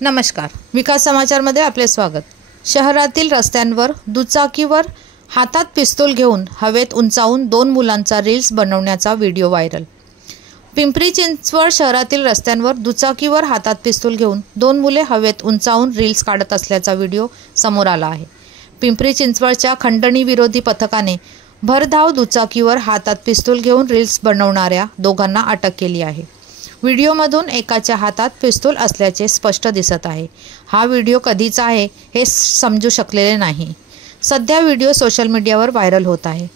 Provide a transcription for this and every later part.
नमस्कार, विकास समाचारमध्ये आपले स्वागत। शहरातील रस्त्यांवर दुचाकीवर हातात पिस्तूल घेऊन हवेत उंचावून 2 मुलांचा रील्स बनवण्याचा व्हिडिओ व्हायरल। पिंपरी चिंचवड शहरातील रस्त्यांवर दुचाकीवर हातात पिस्तूल घेऊन 2 मुले हवेत उंचावून रील्स काढत असल्याचा व्हिडिओ समोर आला आहे। पिंपरी चिंचवडच्या खंडणी विरोधी पथकाने भरधाव दुचाकीवर हातात पिस्तूल घेऊन रील्स बनवणाऱ्या दोघांना अटक केली आहे। व्हिडिओमधून एकाच्या हातात पिस्तूल असल्याचे स्पष्ट दिसत आहे। हा व्हिडिओ कधीचा आहे हे समजू शकलेले नाही। सध्या व्हिडिओ सोशल मीडियावर व्हायरल होत आहे।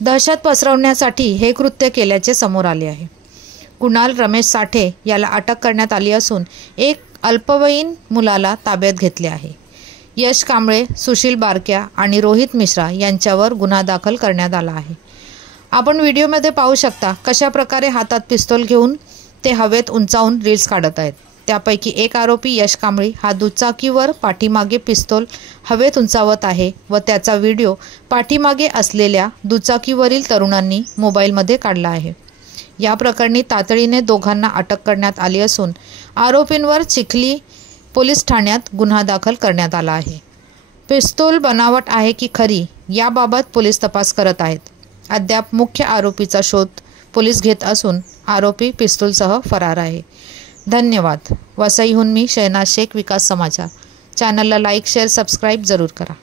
दहशत पसरवण्यासाठी हे कृत्य केल्याचे समोर आले आहे। कुणाल रमेश साठे याला अटक करण्यात आली असून एक अल्पवयीन मुलाला ताब्यात घेतले आहे। यश कांबळे, सुशील बारक्या आणि रोहित मिश्रा यांच्यावर गुन्हा दाखल करण्यात आला आहे। आपण व्हिडिओमध्ये पाहू शकता कशा प्रकारे हातात पिस्तूल घेऊन ते हवेत उंचावून रील्स काढत आहेत। त्यापैकी एक आरोपी यश कांबळे हा दुचाकीवर पाठीमागे पिस्तूल हवेत उंचावत आहे व त्याचा व्हिडिओ पाठीमागे असलेल्या दुचाकीवरील तरुणांनी मोबाईलमध्ये काढला आहे। या प्रकरणी तातडीने दोघांना अटक करण्यात आली असून आरोपींवर चिखली पोलीस ठाण्यात गुन्हा दाखल करण्यात आला आहे। पिस्तूल बनावट आहे की खरी याबाबत पोलीस तपास करत आहेत। अद्याप मुख्य आरोपीचा शोध पोलीस घेत असून आरोपी पिस्तूलसह फरार आहे। धन्यवाद। वसईहून मी शहनाज शेख, विकास समाचार। चॅनलला लाईक, शेअर, सबस्क्राईब जरूर करा।